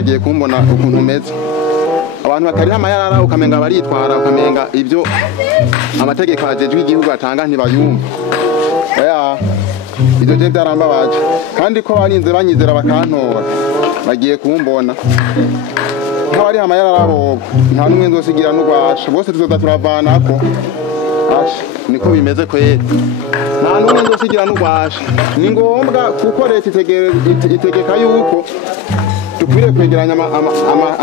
bagiye kumbona ukuntu umeze abantu batari amayarara ukamenga baritwara ukamenga ibyo amategeko ajejwe igihugu atanga ntibayumva ibyo je byarambabaje kandi ko barinze banyizera bakantora bagiye kumbona nk'abari amayarara bobo nta n'umwe nzosigira n'urwasha bose tuzoza turavanako niko bimeze kwera nta n'umwe nzosigira n'urwasha ni ngombwa kuko leta itegeka yuko dukwiriye kwegeranya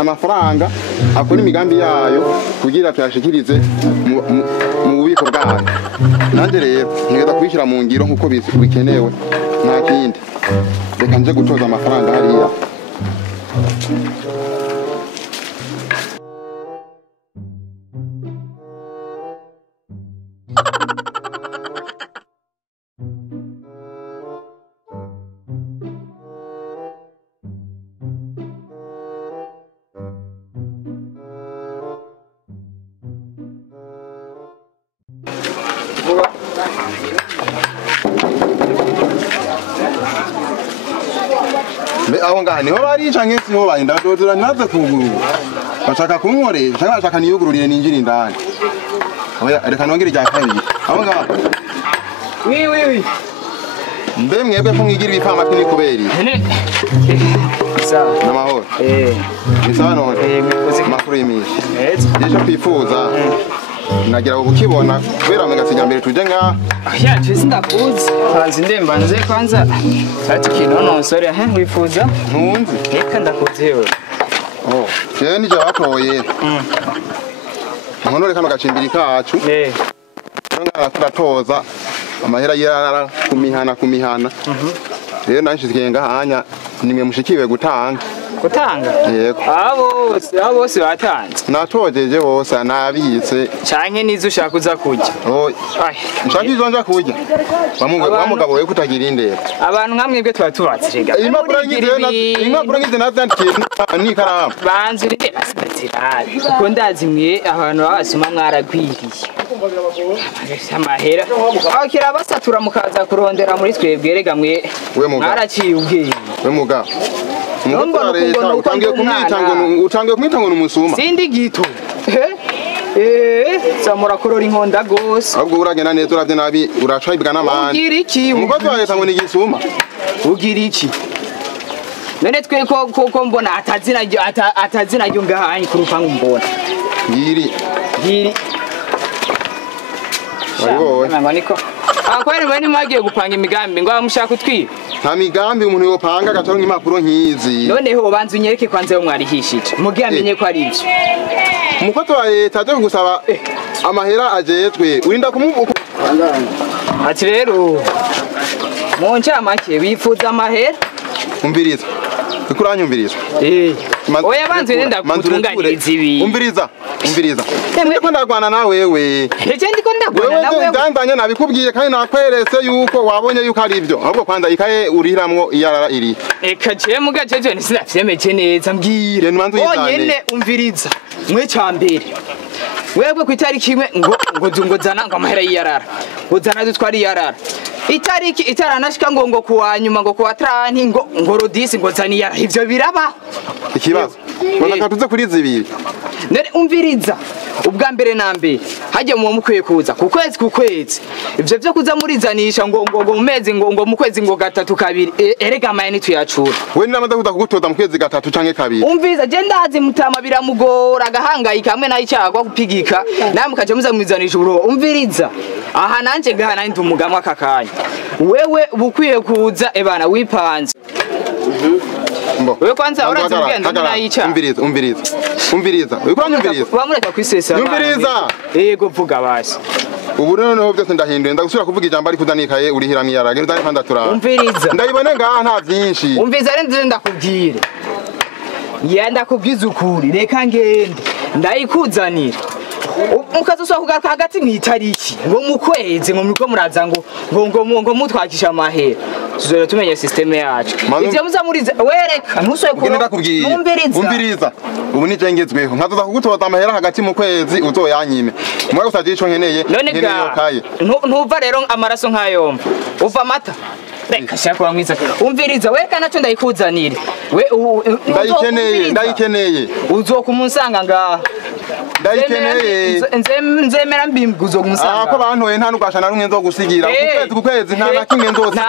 amafaranga akora imigambi yayo kugira tuyashikirize mu bubiko bwayo nanjye rero ntegeza kubishyira mu ngiro nk'uko bikenewe nta kindi reka nje gutoza amafaranga hariya aho ngaha niho barica nk'isi ho barinda dodora naze kuguru bashaka kunkoresha bashaka niyugururire ninjira indani oya reka nongere rya kabiri aho ngaha oui mbe mwebwe ko mwigira ibifama kuri Kubera sawa namahoro sawa none makuru y'imishi ejo kwifuza nagira ngo ukibona Kubera mugasinya mbere tuje ngaha ya twese ndakuzi hanze ndembanze kwanza ati kinono sore wifuza ntunzi reka ndakuzi yewe je nije batoye nkono reka nagacimbiri kacu ngara turatoza amahera Iyarara kumihana rero nanshiziye ngahanya nimwe mushikiwe gutanga yego bose batanze natojeje bose nabitse canke nizo ushaka uza kurya nshaka izo nja kurya bamugabo we kutagira indera abantu nkamwebwe tuba tubatse rega impapuro ngize nazandikiye n'ikaramu banze asibatirari kuko ndazi mwe abantu babasoma mwaragwiriye amahera akira basatura mukaza kurondera muri twebwe rega mwe mwaraciye ubwenge we mugabo utangiye kumwita ngo numusuma sindi gito samura korora inkonda gose ahubwo uragenda neza uravye nabi uracayibwa n'amani ugira iki umukozi wa leta ngo ni gisuma ugira iki none twe ko mbona atazina ryo ngahanye ku rupangu mbona ngiri niko akwere bani magiye gupanga imigambi ngo amushaka utwira nta migambi umuntu yopanga gatoronka impapuro nkizi noneho banza unyereke kwanze yo mwarihishije mugiye amenye ko ari ibyo umukozi wa leta aje gusaba amahera ajejwe urinda kumuvuga ati rero mu ncamake bifuza amahera umviriza kuranyumviriza oya banze nenda kutunganiriza ibi umviriza ndiko ndagwana na wewe ndiko ndagwana na wewe ndanzanye nabikubwiye kandi nakweretse yuko wabonye yuko ari ibyo ahubwo kwanza ikaye urihiramwo Iyarara iri eka je mugajeje ni sinavyemeje neza mbwire onyene umviriza mwe cyambere wewe ku itariki imwe ngo zana ngo amahera Iyarara ngo zana dutwari Iyarara itariki itaranashika ngo kuwanyuma ngo kuwa 30 ngo rodisi ngo zani Iyarara ivyo biraba ikibazo bakatuze kuri zibiri nere umviriza ubwa mbere na mbere hajye mu mukwiye kuza ku kwezi ivyo byo kuza murizanisha ngo mu mezi ngo mu kwezi ngo gatatu kabiri erega mayeni tuyacura we namaze kuza kugutoza mu kwezi gatatu canke kabiri umviza je ndazi mutama biramugora agahangayika hamwe nayo cyagwa gupigika namwe kaje muza mwizanisha uburo umviriza aha nanje ngahana ndi umugamwa kakanya wewe bukwiye kuza ebana wipanze wewe kwanza urazi ugenda nayica umviriza ukwanyumviriza bamureka kwisesa umviriza yego vuga basi ubu noneho byose ndahinduye ndagusubira kuvuga ijambo ari kudanikaye urihiramo Iyarara genda kandi turara umviriza ndayibone ngaha nta byinshi umviriza rende ndakubwire yenda kubwiza ukuri reka ngende ndayikuzanira mukazoswa kugaruka hagati mwitariki ngo mukweze ngo muriko muraza ngo mutwakisha amahera tuzora tumenye system yacu ivyo muzamuriza wereka ntusoye ko umviriza ubu ni jengezweho nkazoza kugutoza amahera hagati mu kwezi uzoyanyime mwagusaje ico nkeneye ntuva rero amaraso nkayomva uva mata reka shaka wamwiza umviriza we kana cyo ndayikuzanire we ndayikeneye uzokumusanga ngaha ndayikeneye nzemera mbimbi uzokumusanga ko bantoye nta nugashana rumwe nzogusigira kukwezi nta na kimwe nzosiga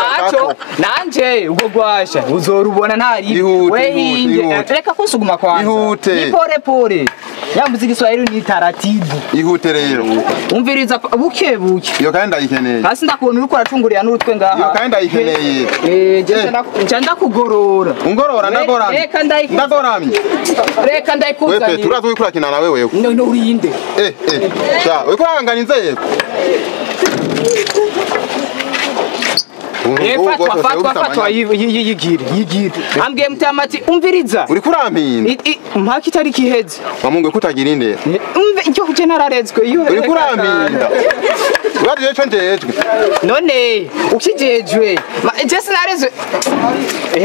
nanje ubwo gwasha uzorubona ntari we hinge reka kusuguma kwanza ni pole yambuze igiswahili ni taratibu ihute rero umviriza buke iyo kandi ndayikeneye hasi ndakubona uriko aracungurira n'urutwe ngaha iyo kandi ndayikeneye nje ungorora ndagoramye reka ndayikuzanira wewe turazi kurakina na wewe no urinde sha we kuranganiza yego fatwa yigire ambwiye mutamati umviriza uri kurampinda mpaka itari kiheze wamungwe kutagira inde umve icyo kuje nararezwe uri kurampinda wadije cyo njejwe none ukijejwe jese narezwe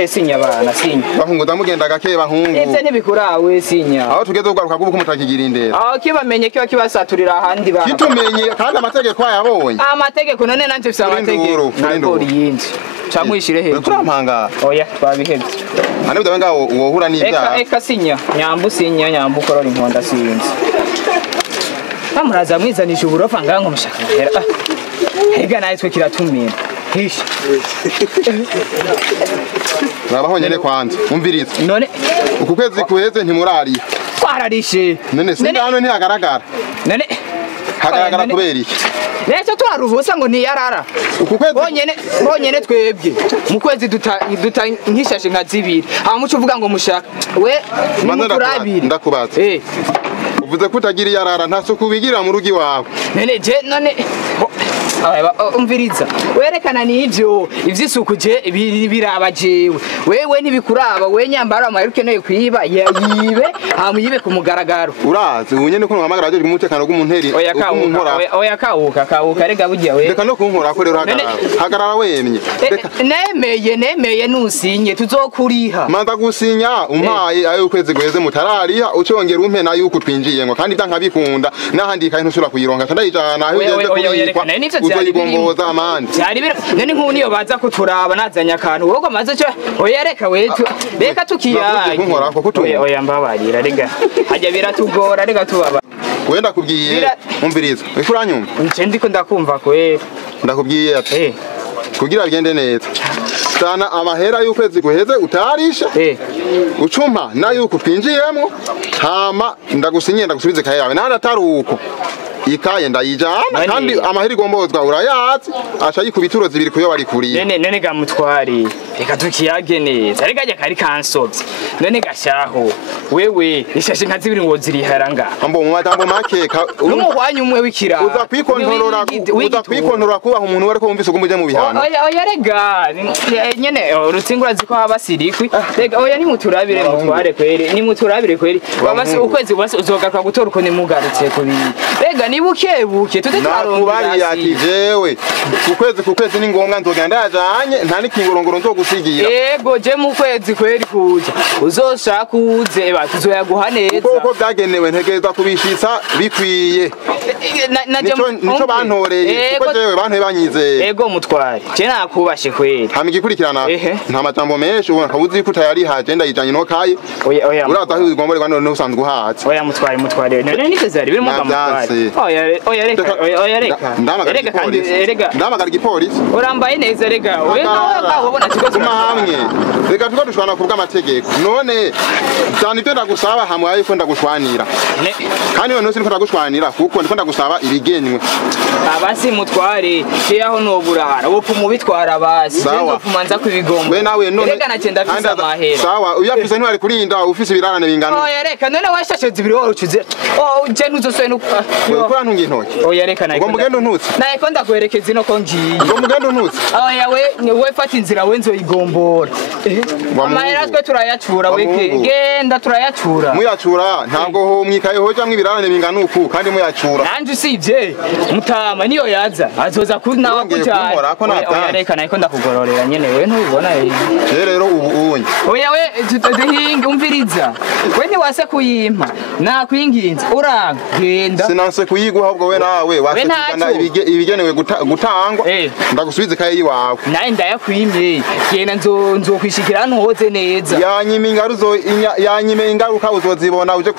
sinya bana sinya bahungu ndamugenda gake bahungu ese ntibikurawe sinya aho tugeze ugaruka kubuko mutakigira inde kibamenye kiba kibasaturira ahandi bana kitumenye kandi amategeko ayabonye amategeko none nanje bifite amategeko yindi chamwishire he kurampanga oya twabihebye ane bidawe ngaho wohura n'ibyaha eka sinya nyambu korora inkonda sinzi bamuraza mwizanisha uburofa ngango mushaka hega nayitwe kiratumira hishi Rabaho nyene kwanza umviriza none uku kwezi kuheze ntimurari twararishe none sindano ntihagaragara none hagaragara kubera iki Necho twaruvusa ngo Iyarara uku kwezi bonyene twebwe mu kwezi duta nkishashe nka zibiri amuco uvuga ngo mushaka we muturabiri ndakubaza uvuze ko utagira Iyarara nta suku bigira mu rugi wawe none umviriza werekana nivyo ivyisuku je biraba jewe wewe ntibikuraba we nyambara amahera ukeneye kwiba yibe hamuyibe ku mugaragaro urazi unyene ko hamagara aje umutekano gumunteri oya kawuka rega bugiye we reka no kunkora ko rero hagarara wemye nemeye nusinye tuzokuriha manda gusinya umpaye ayo ukwezi gweze mutarariha ucongera umpe na yuko twinjiye ngo kandi dankabikunda nahandi kaye ntusura kuyironka ndayijana aho ugeze uyigomboza amandi none nkuniyo baza kuturaba nazanya akantu wogo maze cyo oya reka wetu reka tukiyaye oya mbabarira rega hajya biratugora rega tubaba wenda kubwiye umviriza ikuranyumva nje ndiko ndakumva kwera ndakubwiye ati kugira bigende neza sana amahera y'ukwezi guheze utarisha ucuma nayo ukutwinjiyemo hama ndagusinye ndagusubize kaye yawe nanda taruko ikaye ndayijana kandi amahera igombozwa urayazi acha yikubituro zibiri kuyo bari kuriye none gamutwari reka tukiyage neza rega jya kari kansovye none gashaho wewe ishashe nka zibiri ngo ziriharanga ambo mu matambo make n'umuhwanyu umwe wikira uza kwikontorora kubaha umuntu wari ko wumvise ugumuje mu bihano oya rega nyene urutsingura ziko habasirikwi rega oya ni muturabire mutware kweri ni muturabire kweri babase ukwezi base uzogaruka gutora uko nimugarutse kubiri rega nibuke tutararonka yakijewe kukwezi ni ngombwa nzogenda yajanye nta nikingorongoro nzogusigira yego je mu kwezi kweri kuja uzoshaka uze batuzoyaguha neza kuko byagenewe ntegeza kubishitsa bikwiye nico bantoreye kuko jewe bantoye banyizeye yego mutware je nakubashe kweri hamigikurikirana nta matambo menshi ubona kabuzi ko tayari haje ndayijanye no kaye oya uraza aho ugomba rwanda no usanzwe uhaze oya mutware none nitezari biri mu mutware oya reka ndamagara igipolisi urambaye neza rega we nawe ubona kigozo hamwe reka tuko dushwana kubwa amategeko none cyane ibyo ndagusaba hamwe ariko ndagushwanira kandi none siniko ndagushwanira kuko ndiko ndagusaba ibigenywe abasi mutware cyaho no burara wo mu bitwara basi cyo kumanza kubigomba we nawe none rega nacenda afisa amahera sawa uyafise ntwari kurinda ufise ibirarane bingana oya reka none washashe zibiri worucuze je ntuzoswe no kwa ntungi intoki oya reka nayo ngo mugendo ntutse naye ko ndakwerekeza ino ko ngiye ngo mugendo ntutse oya we fata inzira we nzoyigombora amahera twe turayacura weke genda turayacura muyacura ntabwo ho mwikaye hoja mwibirarane bingana uku kandi muyacura nanje usibye mutama niyo yaza azoza kuri nawe kujana oya reka naye ko ndakugororera nyene we ntubibona rero ubunye oya we umviriza we ni wase kuyimpa nakwinginze uranga genda sinanse kuyiguha ubwo we nawe wasekana ibigenewe gutangwa ndagusubiza ikaye yiwawe naye ndayakwimye genda nzokwishikira hano hoze neza yanyime ingaruka uzozibona uje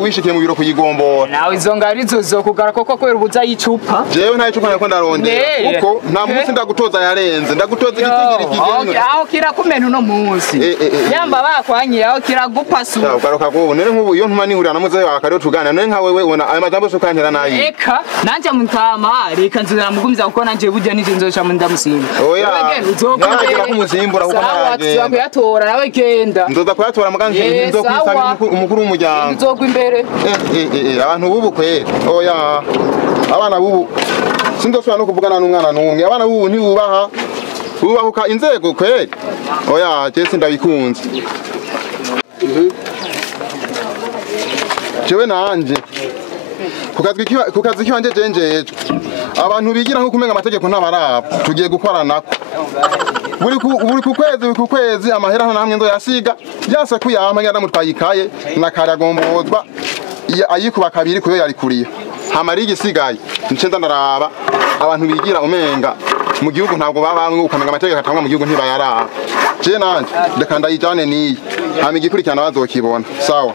wishikiye mu biro kuyigombora nawe izo ngarizo zokugara koko kwera ubuza yicupa jewe nta icupa nako ndarondera kuko nta munsi ndagutoza yarenze ndagutoza igitigiri kigeno aho kirakumena uno munsi yamba bakwanyira aho kiragupasura ugaruka ko nere nk'ubu iyo ntuma nihurira na muzehe wawe akariyo tugana none nka wewe ubona ayo majambo so kantera nayi eka nanje mutama reka nzira mugumiza kuko nanje burya nije nzoca mu ndamusimba oya nagera kumusimbura kuko naraje kuyatora nawe genda ndoza kuyatora muganje nzokwisanga umukuru w'umuryango nzogwa imbere abantu bubu kwe oya abana bubu sindosubira no kuvugana n'umwana n'umwe abana bubu ntibubahuka inzego kweri oya je sindabikunze jewe nanje ku kazi kiwanje jenjeje abantu bigira nko kumenga amategeko ntabaraba tugiye gukoranako buri ku kwezi amahera nta hamwe ndo yasiga byase kuyampa ngenda mutwayikaye nakaragombozwa ayikuba kabiri kuyo yari kuriya hamari igisigaye nce ndaraba abantu bigira umenga mu gihugu ntabwo babamwe ukamenga amategeko atangwa mu gihugu ntibayaraba je nanje ndeka ndayijane niyi hama igikurikirana bazokibona sawa